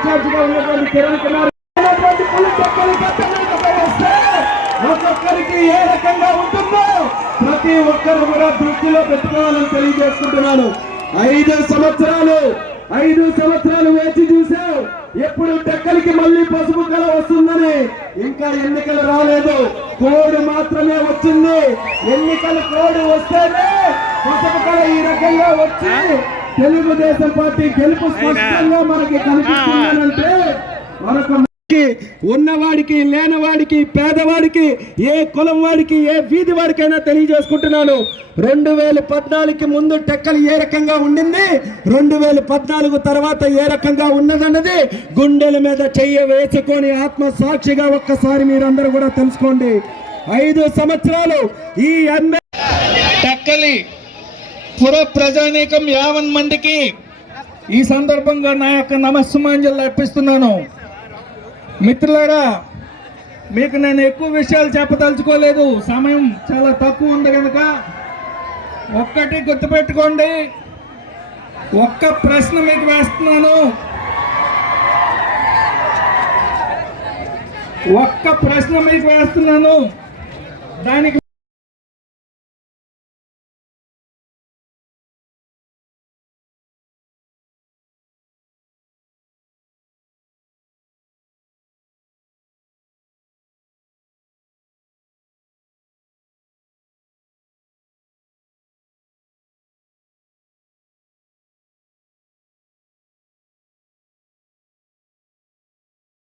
ఇన్ఛార్జిగా ఉన్నటువంటి కిరణ్ కుమార్. ఒక్కొక్కరికి ఏ రకంగా ఉంటుందో ప్రతి ఒక్కరు కూడా దృష్టిలో పెట్టుకోవాలని తెలియజేసుకుంటున్నాను. ఐదు సంవత్సరాలు ఐదు సంవత్సరాలు వేచి చూసావు ఎప్పుడు టెక్కలికి మళ్ళీ పసుపు కళ వస్తుందని ఇంకా ఎన్నికలు రాలేదు. కోడ్ మాత్రమే వచ్చింది. ఎన్నికల కోడ్ వస్తేనే పసుపు కళ ఈ రకంగా వచ్చి తెలుగుదేశం పార్టీ గెలుపు స్పష్టంగా మనకి కనిపిస్తుందనంటే మరొక ఉన్నవాడికి లేనివాడికి పేదవాడికి ఏ కులం వాడికి ఏ వీధి వాడికైనా తెలియజేసుకుంటున్నాను. రెండు వేల పద్నాలుగుకి ముందు టెక్కలు ఏ రకంగా ఉండింది? రెండు వేల పద్నాలుగు తర్వాత ఏ రకంగా ఉన్నదన్నది గుండెల మీద చెయ్య వేసుకొని ఆత్మ సాక్షిగా ఒక్కసారి మీరందరూ కూడా తెలుసుకోండి. ఐదు సంవత్సరాలు ఈ టెక్కలి పుర ప్రజానీకం యావన్ మందికి ఈ సందర్భంగా నా యొక్క నమస్సుమాంజలు అర్పిస్తున్నాను. మిత్రులారా మీకు నేను ఎక్కువ విషయాలు చెప్పదలుచుకోలేదు. సమయం చాలా తక్కువ ఉంది కనుక ఒక్కటి గుర్తుపెట్టుకోండి. ఒక్క ప్రశ్న మీకు వేస్తున్నాను. ఒక్క ప్రశ్న మీకు వేస్తున్నాను. దానికి